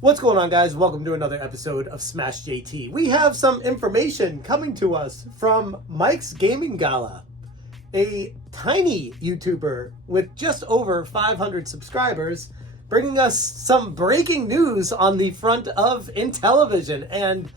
What's going on, guys? Welcome to another episode of Smash JT. We have some information coming to us from Mike's Gaming Gala, a tiny YouTuber with just over 500 subscribers, bringing us some breaking news on the front of Intellivision, and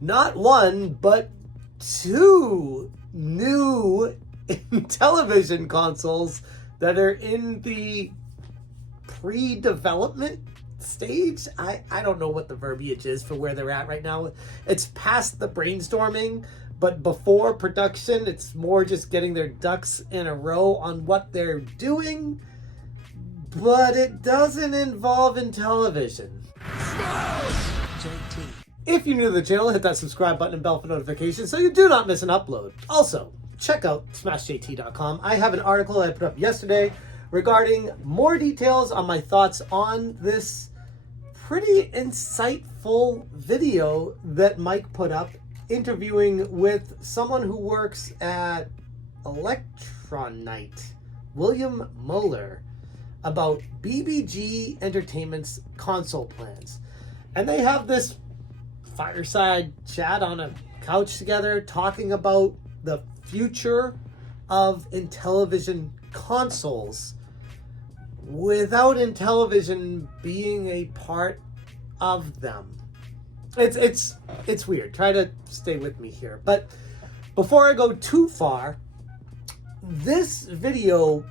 not one, but two new Intellivision consoles that are in the pre-development stage. I don't know what the verbiage is for where they're at right now. It's past the brainstorming, but before production. It's more just getting their ducks in a row on what they're doing, but it doesn't involve Intellivision. JT. If you're new to the channel, hit that subscribe button and bell for notifications so you do not miss an upload. Also, check out smashjt.com. I have an article I put up yesterday regarding more details on my thoughts on this pretty insightful video that Mike put up interviewing with someone who works at Electronite, William Mueller, about BBG Entertainment's console plans. And they have this fireside chat on a couch together talking about the future of Intellivision consoles without Intellivision being a part of them. It's weird. Try to stay with me here. But before I go too far, this video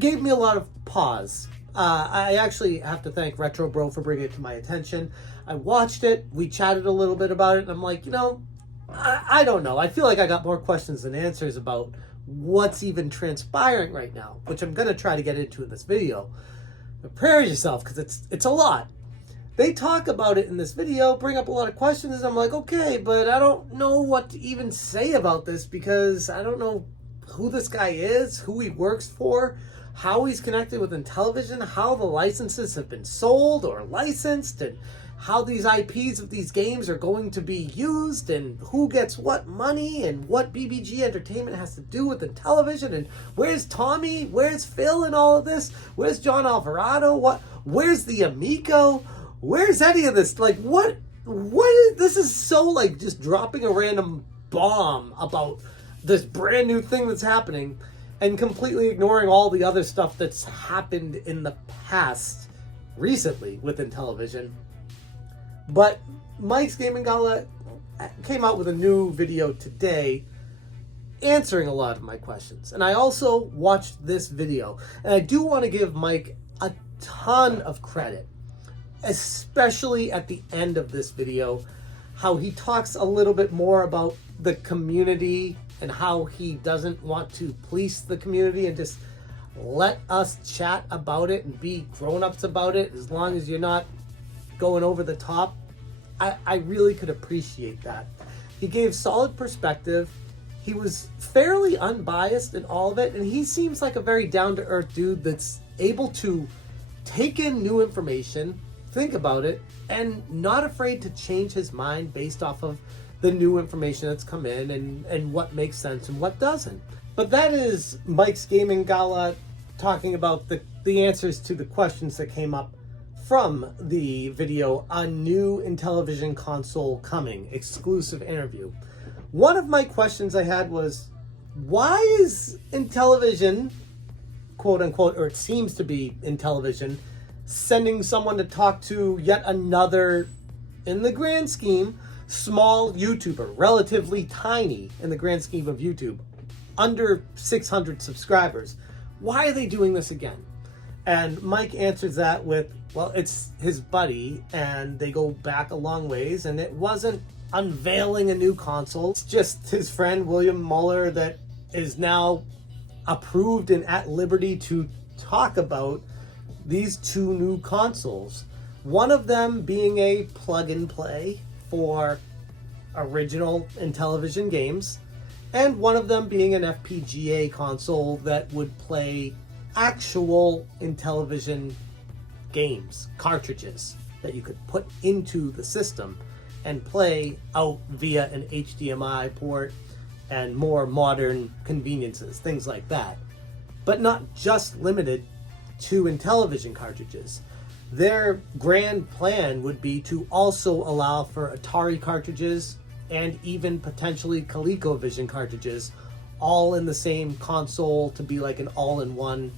gave me a lot of pause. I actually have to thank Retro Bro for bringing it to my attention. I watched it, we chatted a little bit about it, and I'm like, I don't know. I feel like I got more questions than answers about what's even transpiring right now, which I'm going to try to get into in this video. Prepare yourself, because it's a lot. They talk about it in this video, bring up a lot of questions, and I'm like, okay, but I don't know what to even say about this, because I don't know who this guy is, who he works for, how he's connected with Intellivision, how the licenses have been sold or licensed, and how these IPs of these games are going to be used, and who gets what money, and what BBG Entertainment has to do with Intellivision, and where's Tommy, where's Phil in all of this, where's John Alvarado, where's the Amico, where's any of this, like, what is, this is so like just dropping a random bomb about this brand new thing that's happening, and completely ignoring all the other stuff that's happened in the past recently with Intellivision. But Mike's Gaming Gala came out with a new video today answering a lot of my questions. And I also watched this video. And I do want to give Mike a ton of credit, especially at the end of this video, how he talks a little bit more about the community and how he doesn't want to police the community and just let us chat about it and be grown-ups about it, as long as you're not going over the top. I really could appreciate that. He gave solid perspective. He was fairly unbiased in all of it, and he seems like a very down-to-earth dude that's able to take in new information, think about it, and not afraid to change his mind based off of the new information that's come in and what makes sense and what doesn't. But that is Mike's Gaming Gala talking about the answers to the questions that came up from the video, a new Intellivision console coming, exclusive interview. One of my questions I had was, why is Intellivision, quote unquote, or it seems to be Intellivision, sending someone to talk to yet another, in the grand scheme, small YouTuber, relatively tiny in the grand scheme of YouTube, under 600 subscribers? Why are they doing this again? And Mike answers that with, well, it's his buddy, and they go back a long ways, and it wasn't unveiling a new console. It's just his friend, William Mueller, that is now approved and at liberty to talk about these two new consoles. One of them being a plug-and-play for original Intellivision games, and one of them being an FPGA console that would play actual Intellivision games, cartridges that you could put into the system and play out via an HDMI port and more modern conveniences, things like that. But not just limited to Intellivision cartridges. their grand plan would be to also allow for Atari cartridges and even potentially ColecoVision cartridges all in the same console to be like an all-in-one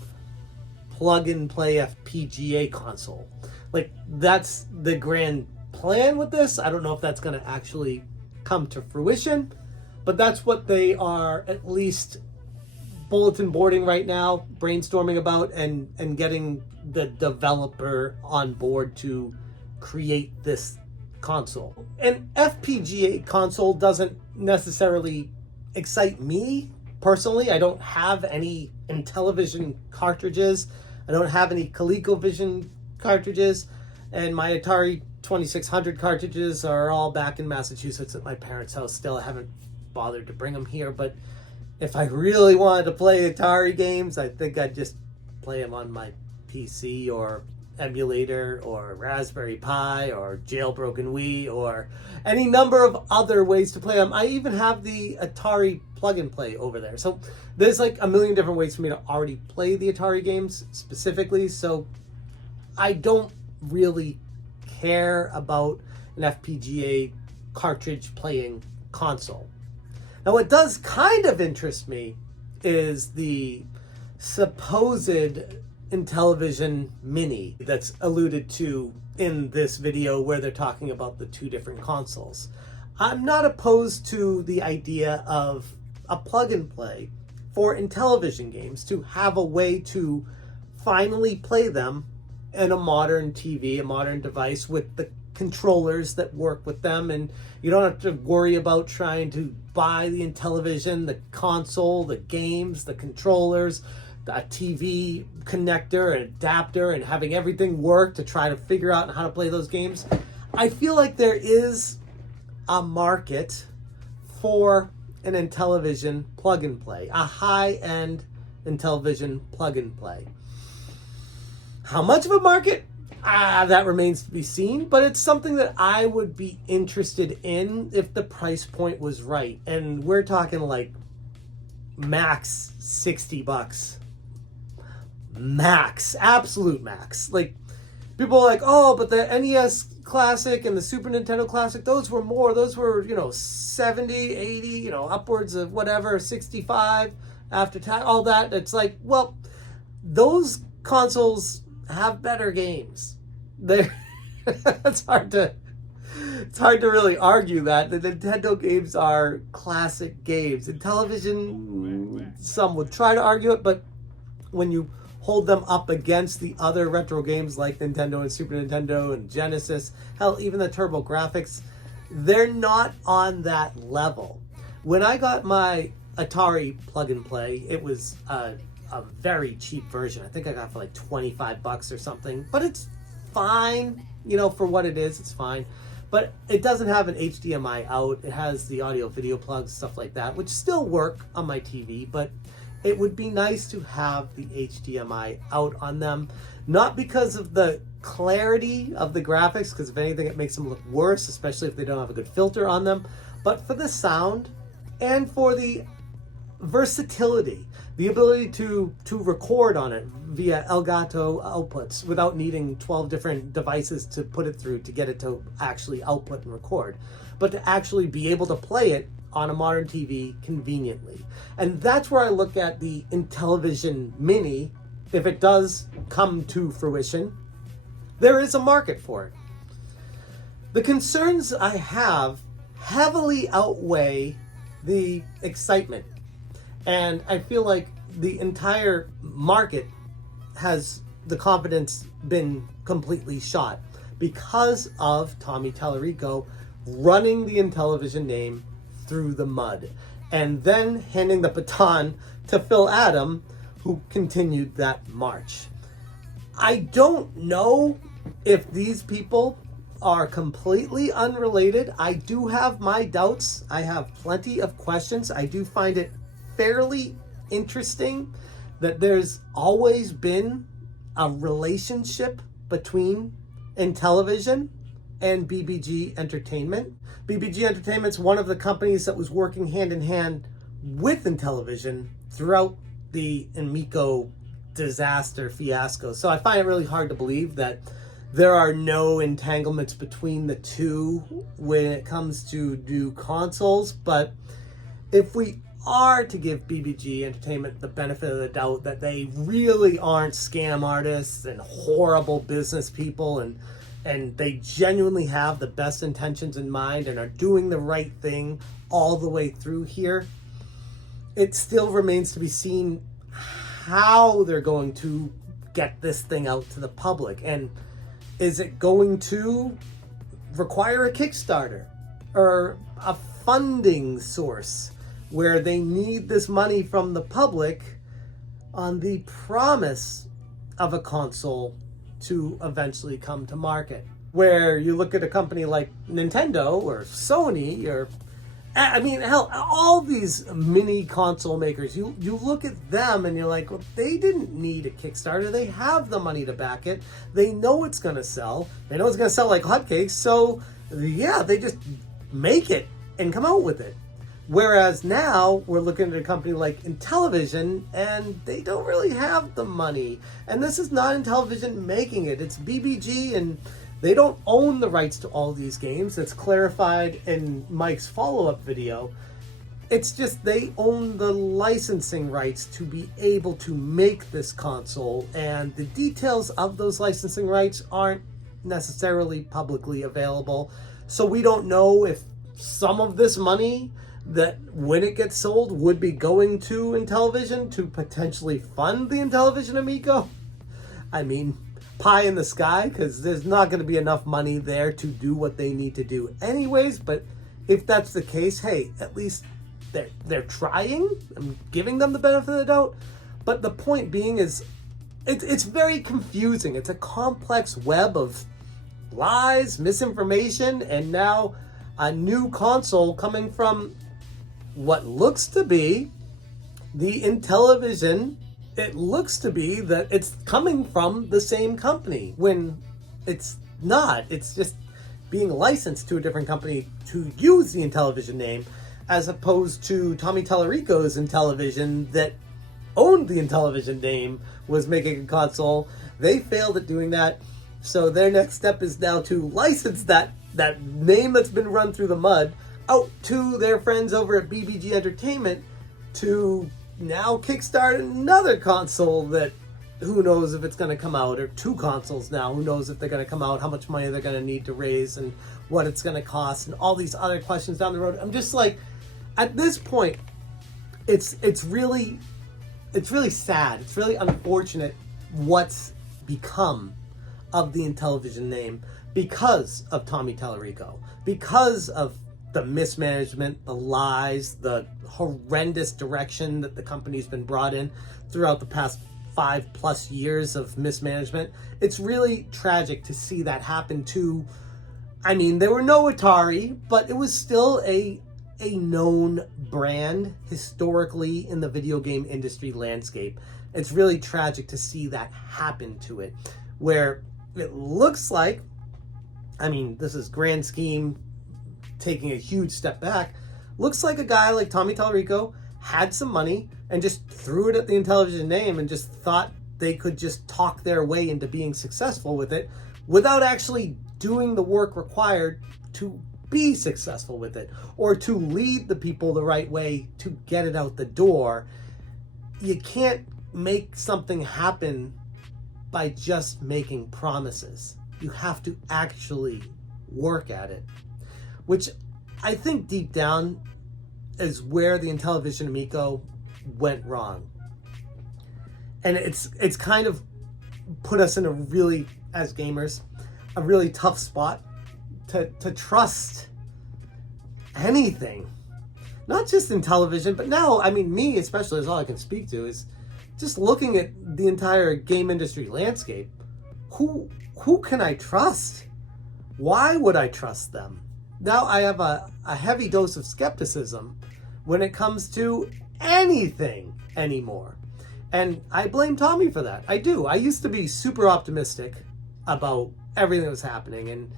plug-and-play FPGA console. Like, that's the grand plan with this. I don't know if that's going to actually come to fruition, but that's what they are at least bulletin boarding right now, brainstorming about, and getting the developer on board to create this console. An FPGA console doesn't necessarily excite me personally. I don't have any Intellivision cartridges. I don't have any ColecoVision cartridges, and my Atari 2600 cartridges are all back in Massachusetts at my parents' house still. I haven't bothered to bring them here, but if I really wanted to play Atari games, I think I'd just play them on my PC or emulator or Raspberry Pi or jailbroken Wii or any number of other ways to play them. I even have the Atari plug and play over there. So there's like a million different ways for me to already play the Atari games specifically. So I don't really care about an FPGA cartridge playing console. Now, what does kind of interest me is the supposed Intellivision Mini that's alluded to in this video where they're talking about the two different consoles. I'm not opposed to the idea of a plug and play for Intellivision games, to have a way to finally play them in a modern TV, a modern device with the controllers that work with them, and you don't have to worry about trying to buy the Intellivision, the console, the games, the controllers, a TV connector, an adapter, and having everything work to try to figure out how to play those games. I feel like there is a market for an Intellivision plug and play, a high-end Intellivision plug and play. How much of a market? That remains to be seen, but it's something that I would be interested in if the price point was right. And we're talking like max $60. Max, absolute max. Like, people are like, oh, but the NES Classic and the Super Nintendo Classic, those were more. Those were, 70, 80, upwards of whatever, 65 after tax, all that. It's like, well, those consoles have better games. It's hard to really argue that. The Nintendo games are classic games. Intellivision, some would try to argue it, but when you hold them up against the other retro games like Nintendo and Super Nintendo and Genesis, hell, even the TurboGrafx, they're not on that level. When I got my Atari plug and play, it was a very cheap version. I think I got it for like $25 or something, but it's fine, for what it is, it's fine. But it doesn't have an HDMI out. It has the audio video plugs, stuff like that, which still work on my TV, but it would be nice to have the HDMI out on them. Not because of the clarity of the graphics, because if anything, it makes them look worse, especially if they don't have a good filter on them, but for the sound and for the versatility, the ability to record on it via Elgato outputs without needing 12 different devices to put it through to get it to actually output and record, but to actually be able to play it on a modern TV conveniently. And that's where I look at the Intellivision Mini. If it does come to fruition, there is a market for it. The concerns I have heavily outweigh the excitement. And I feel like the entire market has the confidence been completely shot because of Tommy Tallarico running the Intellivision name through the mud and then handing the baton to Phil Adam, who continued that march. I don't know if these people are completely unrelated. I do have my doubts. I have plenty of questions. I do find it fairly interesting that there's always been a relationship between Intellivision and BBG Entertainment. BBG Entertainment's one of the companies that was working hand in hand with Intellivision throughout the Amico disaster fiasco. So I find it really hard to believe that There are no entanglements between the two when it comes to new consoles, but if we are to give BBG Entertainment the benefit of the doubt that they really aren't scam artists and horrible business people, and they genuinely have the best intentions in mind and are doing the right thing all the way through here, it still remains to be seen how they're going to get this thing out to the public. And is it going to require a Kickstarter or a funding source where they need this money from the public on the promise of a console to eventually come to market? Where you look at a company like Nintendo or Sony, or I mean, hell, all these mini console makers, you look at them and you're like, well, they didn't need a Kickstarter. They have the money to back it. They know it's going to sell. They know it's going to sell like hotcakes. So yeah, they just make it and come out with it. Whereas now we're looking at a company like Intellivision, and they don't really have the money. And this is not Intellivision making it. It's BBG, and they don't own the rights to all these games. It's clarified in Mike's follow-up video. It's just they own the licensing rights to be able to make this console, and the details of those licensing rights aren't necessarily publicly available. So we don't know if some of this money that when it gets sold would be going to Intellivision to potentially fund the Intellivision Amico. I mean, pie in the sky, because there's not going to be enough money there to do what they need to do anyways. But if that's the case, hey, at least they're trying. I'm giving them the benefit of the doubt. But the point being is, it's very confusing. It's a complex web of lies, misinformation, and now a new console coming from what looks to be the Intellivision. It looks to be that it's coming from the same company when it's not. It's just being licensed to a different company to use the Intellivision name, as opposed to Tommy Tallarico's Intellivision that owned the Intellivision name was making a console. They failed at doing that. So their next step is now to license that name that's been run through the mud out to their friends over at BBG Entertainment to now kickstart another console that who knows if it's going to come out, or two consoles now, who knows if they're going to come out, how much money they're going to need to raise, and what it's going to cost, and all these other questions down the road. I'm just like, at this point, it's really sad. It's really unfortunate what's become of the Intellivision name because of Tommy Tallarico, because of the mismanagement, the lies, the horrendous direction that the company's been brought in throughout the past 5+ years of mismanagement. It's really tragic to see that happen to, I mean, there were no Atari, but it was still a known brand historically in the video game industry landscape. It's really tragic to see that happen to it, where it looks like, I mean, this is grand scheme, taking a huge step back, looks like a guy like Tommy Tallarico had some money and just threw it at the Intellivision name and just thought they could just talk their way into being successful with it without actually doing the work required to be successful with it, or to lead the people the right way to get it out the door. You can't make something happen by just making promises. You have to actually work at it, which I think deep down is where the Intellivision Amico went wrong. And it's kind of put us in a really, as gamers, a really tough spot to trust anything. Not just Intellivision, but now, I mean, me especially is all I can speak to, is just looking at the entire game industry landscape. Who can I trust? Why would I trust them? Now I have a heavy dose of skepticism when it comes to anything anymore. And I blame Tommy for that. I do. I used to be super optimistic about everything that was happening. And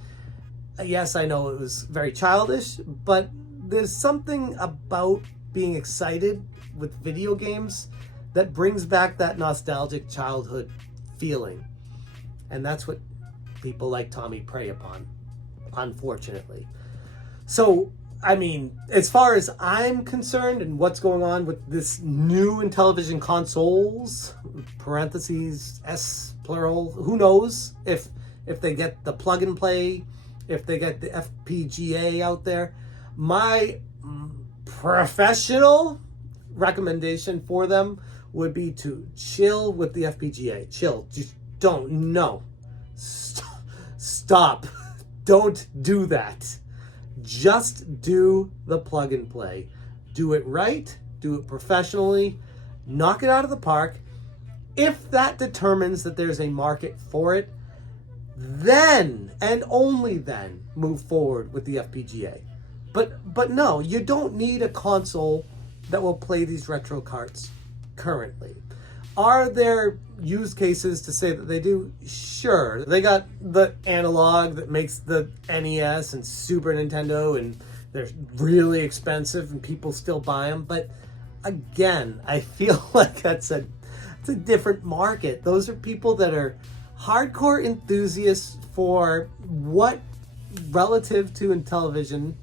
yes, I know it was very childish, but there's something about being excited with video games that brings back that nostalgic childhood feeling. And that's what people like Tommy prey upon, unfortunately. So, I mean, as far as I'm concerned and what's going on with this new Intellivision consoles, parentheses, S plural, who knows if they get the plug and play, if they get the FPGA out there. My professional recommendation for them would be to chill with the FPGA. Chill. Just don't. No. Stop. Don't do that. Just do the plug and play. Do it right. Do it professionally. Knock it out of the park. If that determines that there's a market for it, then and only then move forward with the FPGA. But no, you don't need a console that will play these retro carts currently. Are there use cases to say that they do? Sure. They got the analog that makes the NES and Super Nintendo, and they're really expensive and people still buy them. But again, I feel like it's a different market. Those are people that are hardcore enthusiasts for what, relative to Intellivision,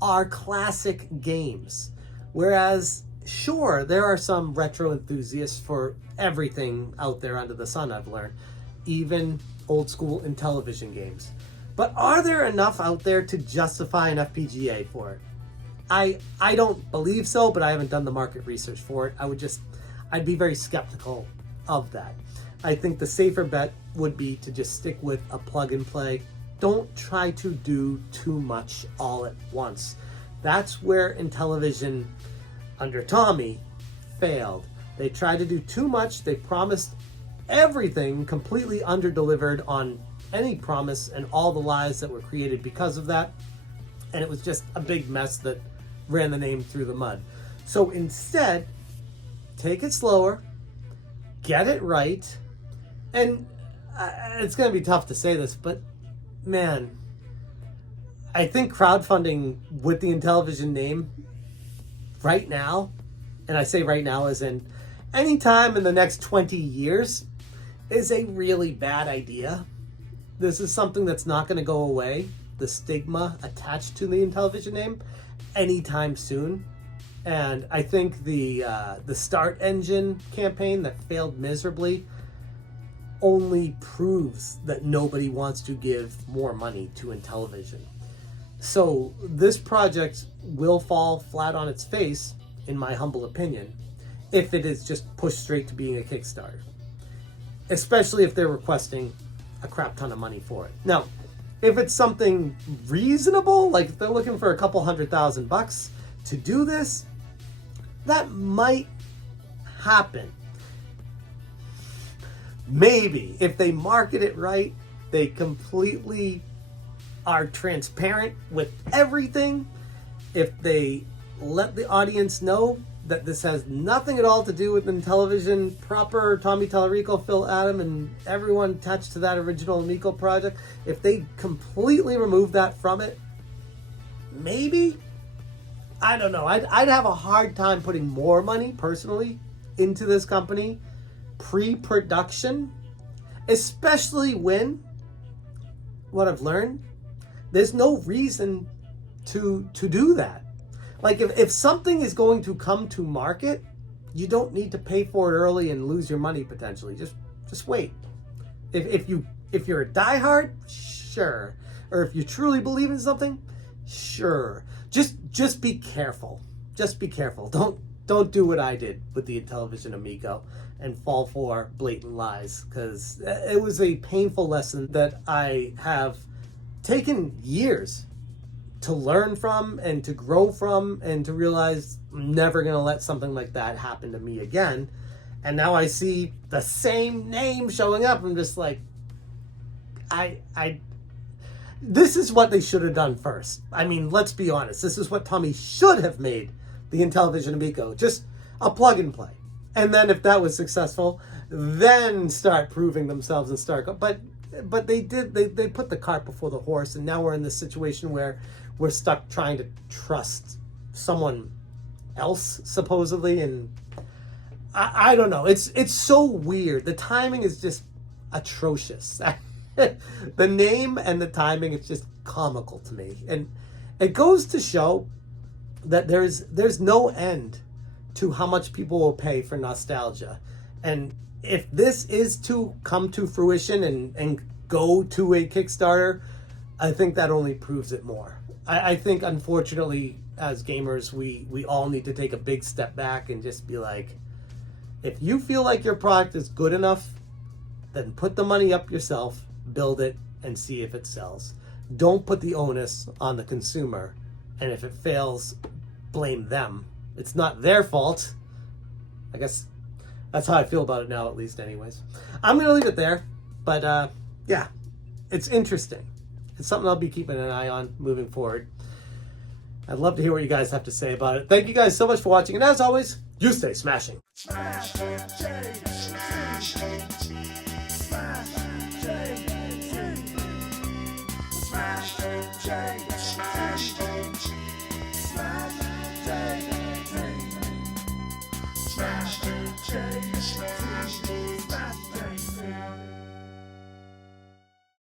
are classic games. Whereas, sure, there are some retro enthusiasts for everything out there under the sun, I've learned. Even old school Intellivision games. But are there enough out there to justify an FPGA for it? I don't believe so, but I haven't done the market research for it. I'd be very skeptical of that. I think the safer bet would be to just stick with a plug and play. Don't try to do too much all at once. That's where Intellivision, under Tommy, failed. They tried to do too much. They promised everything, completely underdelivered on any promise, and all the lies that were created because of that. And it was just a big mess that ran the name through the mud. So instead, take it slower, get it right. And it's going to be tough to say this, but man, I think crowdfunding with the Intellivision name right now, and I say right now as in anytime in the next 20 years, is a really bad idea. This is something that's not going to go away, the stigma attached to the Intellivision name, anytime soon. And I think the Start Engine campaign that failed miserably only proves that nobody wants to give more money to Intellivision. So this project will fall flat on its face, in my humble opinion, if it is just pushed straight to being a Kickstarter. Especially if they're requesting a crap ton of money for it. Now, if it's something reasonable, like if they're looking for a couple $100,000 to do this, that might happen. Maybe. If they market it right, they completely are transparent with everything. If they let the audience know that this has nothing at all to do with Intellivision proper, Tommy Tallarico, Phil Adam, and everyone attached to that original Amico project, if they completely remove that from it, maybe? I don't know. I'd have a hard time putting more money, personally, into this company pre-production, especially when, what I've learned, there's no reason to do that. Like if something is going to come to market, you don't need to pay for it early and lose your money potentially. Just wait. If you're a diehard, sure. Or if you truly believe in something, sure. Just be careful. Just be careful. Don't do what I did with the Intellivision Amico and fall for blatant lies, because it was a painful lesson that I have taken years to learn from and to grow from, and to realize I'm never going to let something like that happen to me again. And now I see the same name showing up. I'm just like, this is what they should have done first. I mean, let's be honest. This is what Tommy should have made the Intellivision Amico. Just a plug and play. And then if that was successful, then start proving themselves and start. But they put the cart before the horse, and now we're in this situation where we're stuck trying to trust someone else, supposedly, and I don't know. It's so weird. The timing is just atrocious. The name and the timing, it's just comical to me. And it goes to show that there's no end to how much people will pay for nostalgia. And if this is to come to fruition and go to a Kickstarter, I think that only proves it more. I think, unfortunately, as gamers, we all need to take a big step back and just be like, if you feel like your product is good enough, then put the money up yourself, build it, and see if it sells. Don't put the onus on the consumer, and if it fails, blame them. It's not their fault. I guess that's how I feel about it now, at least anyways. I'm going to leave it there, but yeah, it's interesting. It's something I'll be keeping an eye on moving forward. I'd love to hear what you guys have to say about it. Thank you guys so much for watching, and as always, you stay smashing. Smash, Smash,